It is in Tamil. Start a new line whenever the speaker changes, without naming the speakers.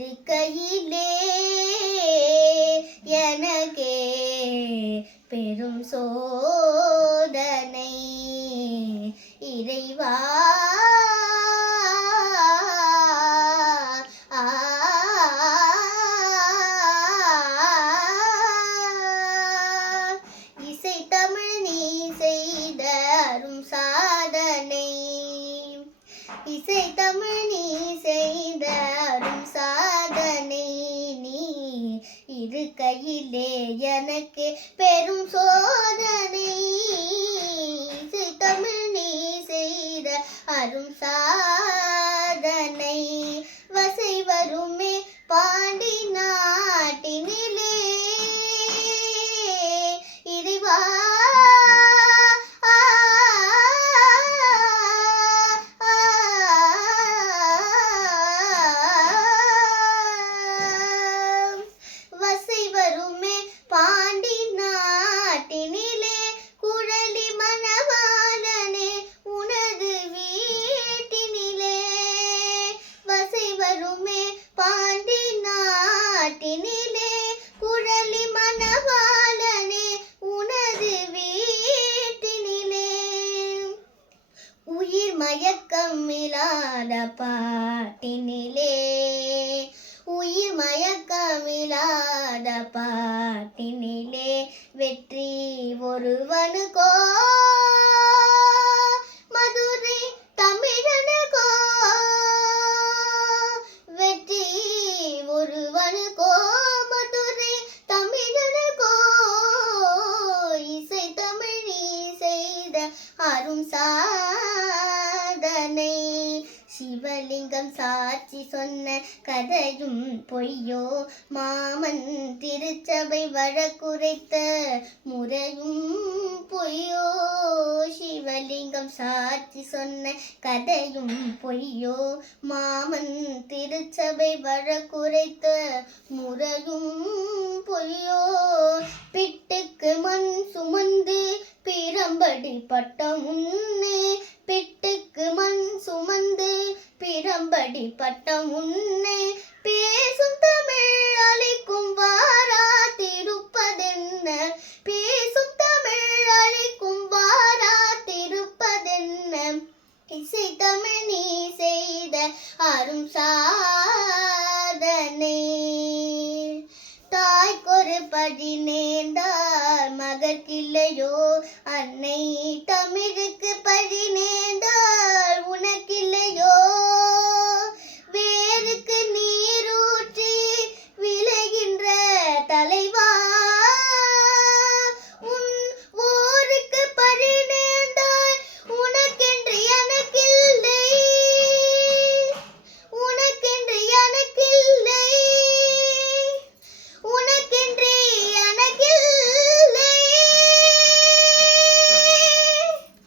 இருக்கையிலே எனக்கே பெரும் சோதனை. இறைவா இசை தமிழ் நீ செய்த அரும் சாதனை. இசை தமிழ் நீ பெரும் சோ உயிர் மயக்கம் இல்லாத பாட்டினிலே. உயிர் மயக்கம் இல்லாத பாட்டினிலே. வெற்றி ஒருவனுக்கோ? மதுரை தமிழனுக்கோ? வெற்றி ஒருவனுக்கோ? மதுரை தமிழனுக்கோ? இசை தமிழ் செய்த அரும் சா சிவலிங்கம் சாட்சி சொன்ன கதையும் பொய்யோ? மாமன் திருச்சபை வழக்குரைத்த முறையும் பொய்யோ? சிவலிங்கம் சாட்சி சொன்ன கதையும் பொய்யோ? மாமன் திருச்சபை வழக்குரைத்த முறையும் பொய்யோ? பிட்டுக்கு மண் சுமந்து பிரம்படி பட்டம் பிரம்படி முன்னே பேசும் தமிழ் அளிக்கும் வாரா திருப்பதென்ன? பேசும் தமிழ் அளிக்கும் வாரா திருப்பதென்ன? இசை தமிழ் நீ செய்த அரும் சாதனை. தாய்க்கொரு பதினே